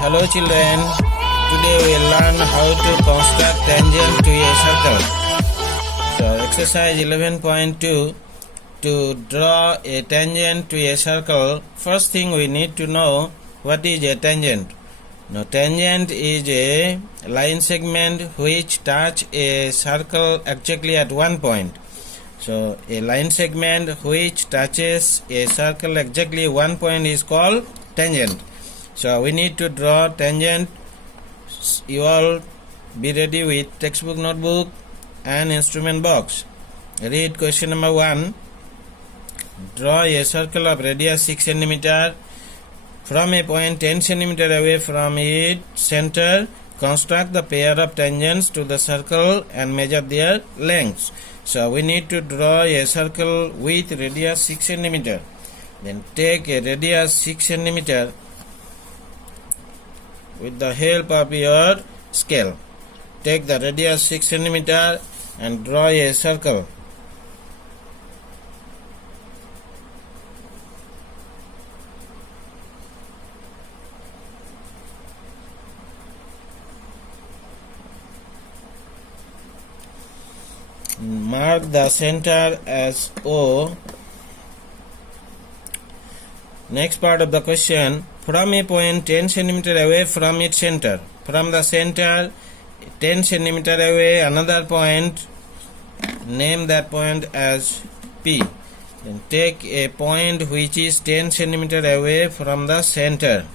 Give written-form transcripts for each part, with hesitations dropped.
Hello children, today we will learn how to construct tangent to a circle. So exercise 11.2, to draw a tangent to a circle, first thing we need to know what is a tangent. Now tangent is a line segment which touch a circle exactly at one point. So a line segment which touches a circle exactly one point is called tangent. So we need to draw tangent. You all be ready with textbook, notebook and instrument box. Read question number 1. Draw a circle of radius 6 cm. From a point 10 cm away from its center, construct the pair of tangents to the circle and measure their lengths. So we need to draw a circle with radius 6 cm. Then take a radius 6 cm with the help of your scale. Take the radius 6 cm and draw a circle. Mark the center as O. Next part of the question, from a point 10 cm away from its center. From the center 10 cm away another point, name that point as P. Then take a point which is 10 cm away from the center.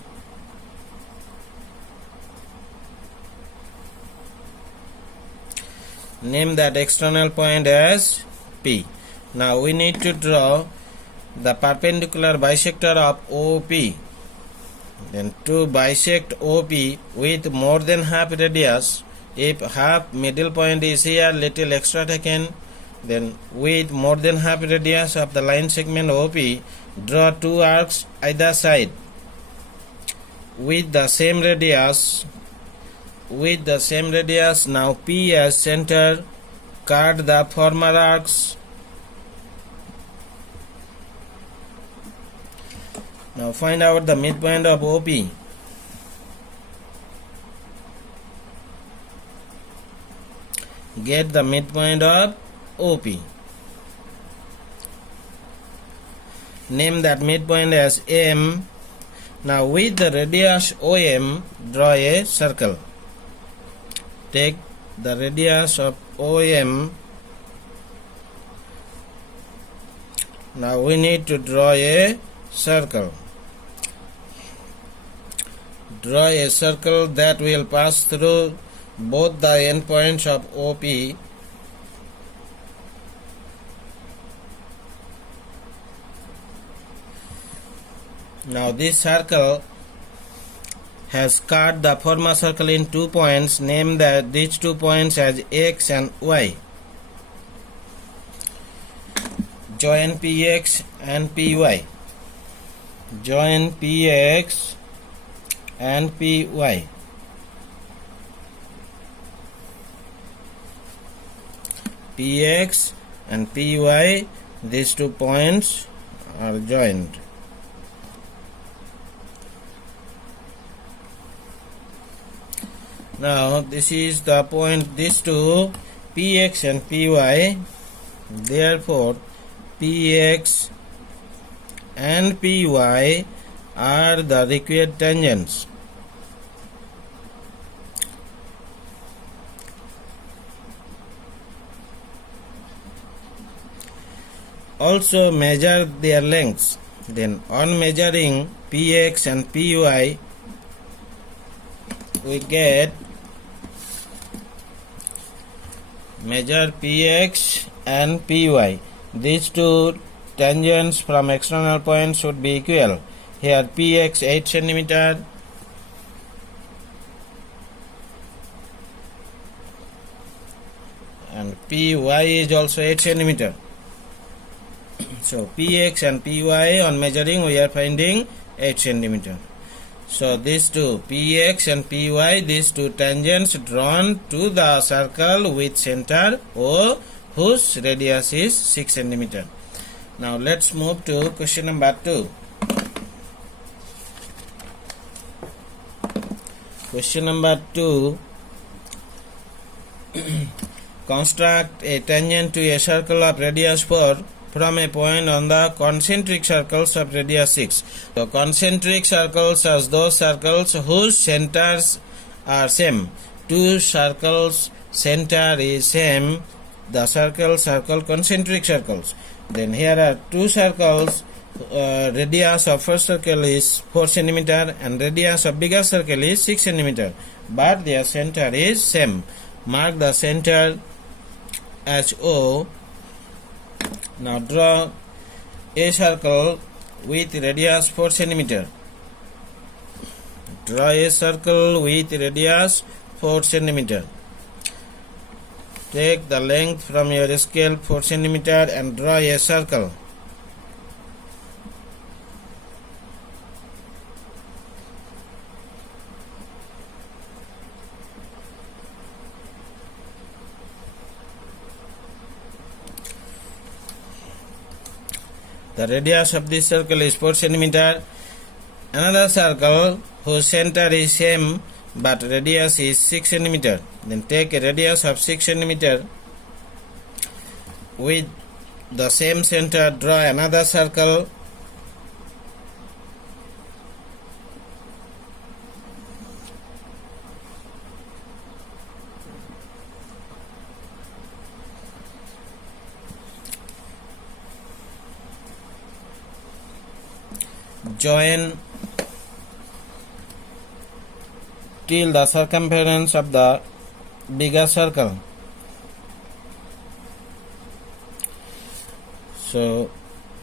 Name that external point as P. Now we need to draw the perpendicular bisector of OP. Then to bisect OP with more than half radius, if half middle point is here, little extra taken, then with more than half radius of the line segment OP, draw two arcs either side with the same radius. Now P as center, cut the former arcs. Now find out the midpoint of OP. Get the midpoint of OP. Name that midpoint as M. Now with the radius OM, draw a circle. Take the radius of OM. Now we need to draw a circle. Draw a circle that will pass through both the endpoints of OP. Now this circle has cut the former circle in 2 points. Name that these 2 points as X and Y. Join PX and PY. Join PX and PY. PX and PY, these 2 points are joined. Now this is the point, these two, PX and PY. Therefore PX and PY are the required tangents. Also measure their lengths. Then on measuring PX and PY, we get, measure PX and PY. These two tangents from external points should be equal. Here PX 8 cm and PY is also 8 cm. So PX and PY on measuring we are finding 8 cm. So these two PX and PY, these two tangents drawn to the circle with center O whose radius is 6 cm. Now let's move to question number 2. Question number 2. Construct a tangent to a circle of radius 4 from a point on the concentric circles of radius 6. So concentric circles are those circles whose centers are same. Two circles center is same. The circles are called concentric circles. Then here are two circles. Radius of first circle is 4 cm and radius of bigger circle is 6 cm, but their center is same. Mark the center as O. Now draw a circle with radius 4 cm. Draw a circle with radius 4 cm. Take the length from your scale 4 cm and draw a circle. The radius of this circle is 4 cm. Another circle whose center is same but radius is 6 cm. Then take a radius of 6 cm. With the same center, draw another circle. Join till the circumference of the bigger circle. So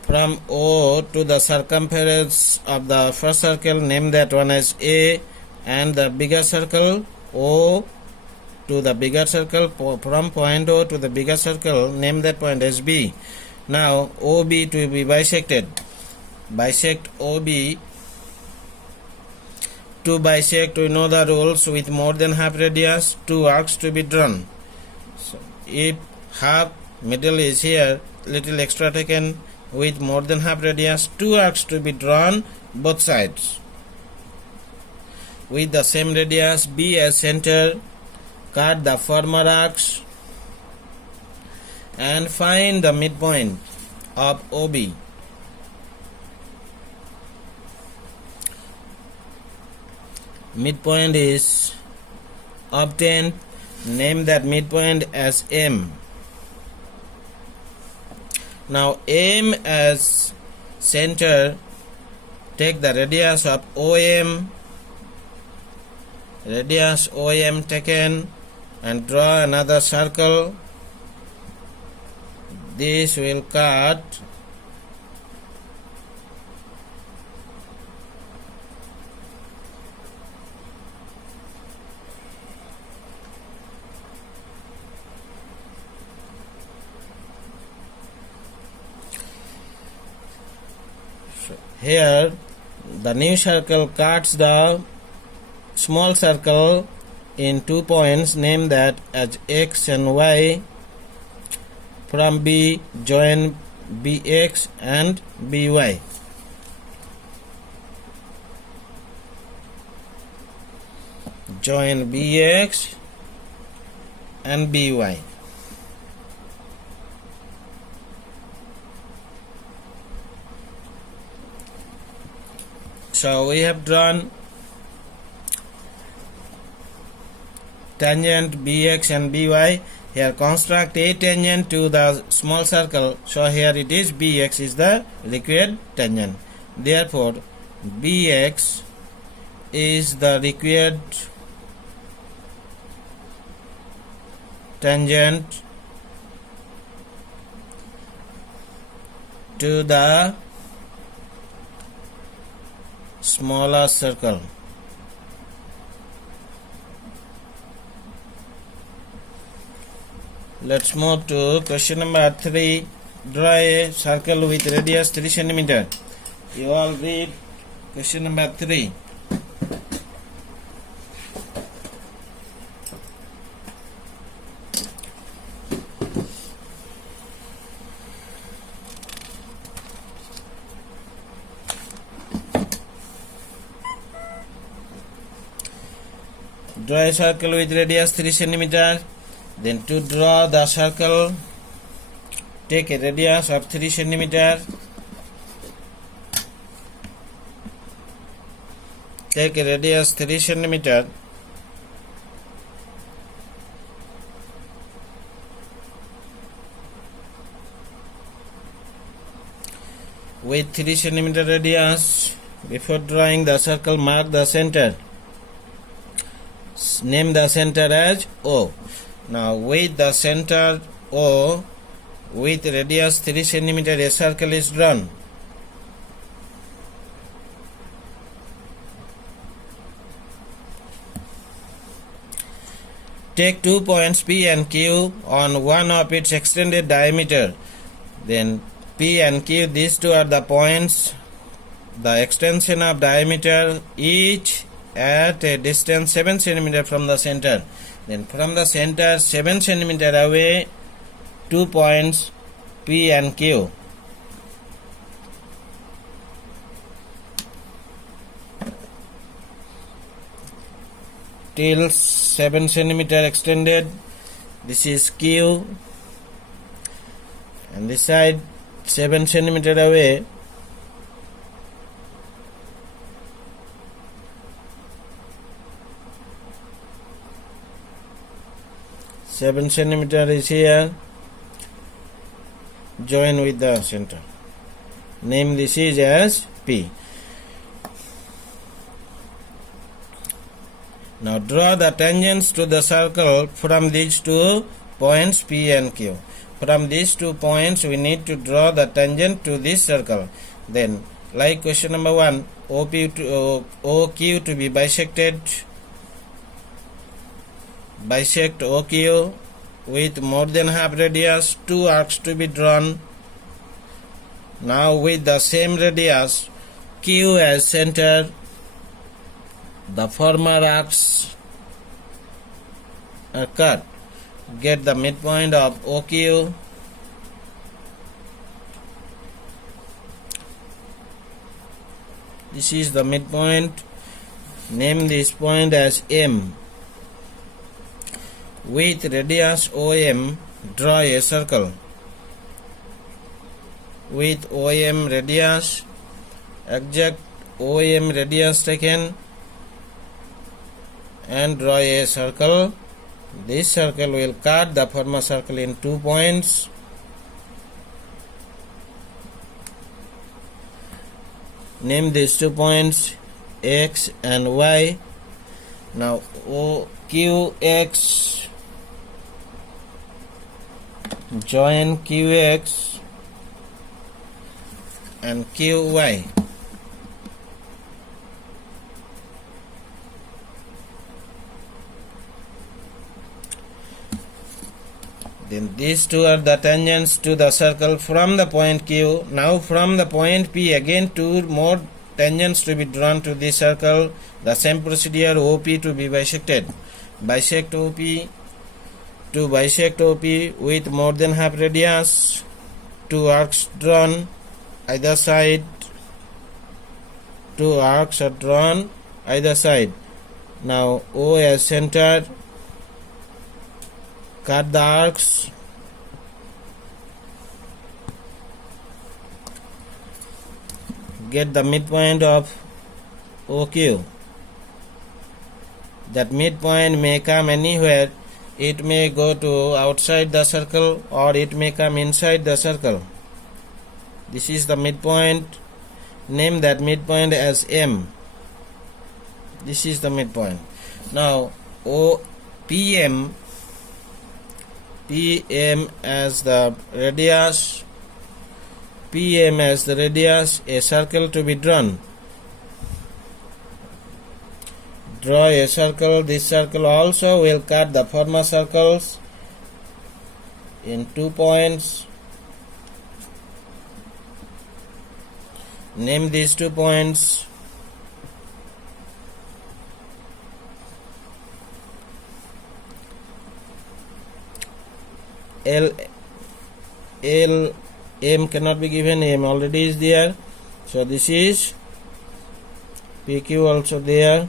from O to the circumference of the first circle, name that one as A, and the bigger circle O to the bigger circle, from point O to the bigger circle, name that point as B. Now OB to be bisected. Bisect OB. To bisect, we know the rules. With more than half radius, two arcs to be drawn. So if half middle is here, little extra taken. With more than half radius, two arcs to be drawn both sides. With the same radius B as center, cut the former arcs and find the midpoint of OB. Midpoint is obtained. Name that midpoint as M. Now M as center, take the radius of OM. Radius OM taken and draw another circle. This will cut here. The new circle cuts the small circle in 2 points. Name that as X and Y. From B, join BX and BY. Join BX and BY. So we have drawn tangent BX and BY. Here construct a tangent to the small circle. So here it is, BX is the required tangent. Therefore BX is the required tangent to the smaller circle. Let's move to question number 3. Draw a circle with radius 3 cm. You all read question number 3. draw a circle with radius 3 cm. Then to draw the circle, take a radius of 3 cm. Take a radius 3 cm. With 3 cm radius, before drawing the circle, mark the center. Name the center as O. Now with the center O, with radius 3 cm, a circle is drawn. Take 2 points P and Q on one of its extended diameter. Then P and Q, these two are the points, the extension of diameter, each at a distance 7 cm from the center. Then from the center 7 cm away, 2 points P and Q. Till 7 cm extended, this is Q, and this side 7 cm away, seven centimeter is here, join with the center. Name this is as P. Now draw the tangents to the circle from these 2 points P and Q. From these 2 points we need to draw the tangent to this circle. Then, like question number 1, OQ to be bisected. Bisect OQ with more than half radius, 2 arcs to be drawn. Now with the same radius, Q as center, the former arcs are cut. Get the midpoint of OQ. This is the midpoint. Name this point as M. With radius OM, draw a circle. With OM radius, exact OM radius taken, and draw a circle. This circle will cut the former circle in 2 points. Name these 2 points X and Y. Now OQX, join QX and QY. Then these two are the tangents to the circle from the point Q. Now from the point P, again 2 more tangents to be drawn to this circle. The same procedure, OP to be bisected. Bisect OP. To bisect OP with more than half radius, 2 arcs drawn either side. 2 arcs are drawn either side. Now O as center. Cut the arcs. Get the midpoint of OQ. That midpoint may come anywhere. It may go to outside the circle or it may come inside the circle. This is the midpoint. Name that midpoint as M. This is the midpoint. Now PM as the radius, PM as the radius, a circle to be drawn. Draw a circle. This circle also will cut the former circles in 2 points. Name these 2 points. M cannot be given, M already is there, so this is PQ also there.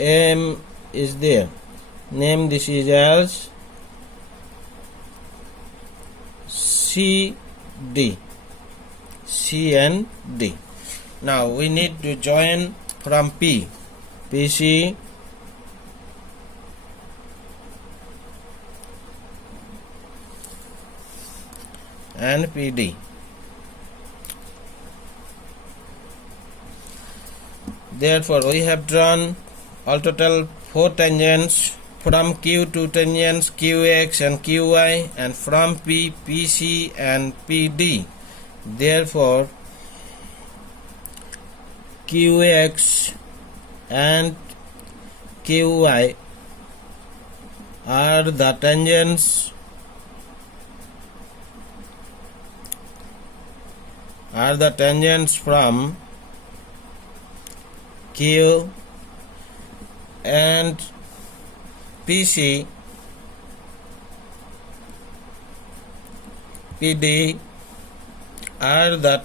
M is there. Name this is as C and D. Now we need to join from P. PC and PD. Therefore, we have drawn all total 4 tangents from Q to tangents QX and QY, and from P, PC and PD. Therefore, QX and QY are the tangents from Q, and PC, PD are the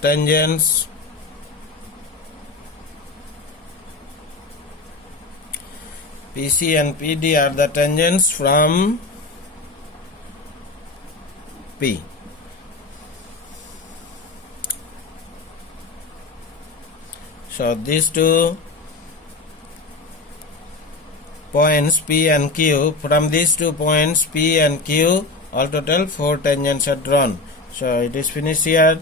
tangents from P. So these two points P and Q, from these 2 points P and Q, all total 4 tangents are drawn. So it is finished here.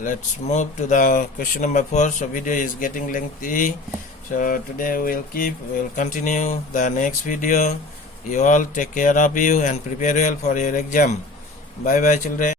Let's move to the question number 4. So video is getting lengthy, so today we'll continue the next video. You all take care of you and prepare well for your exam. Bye bye children.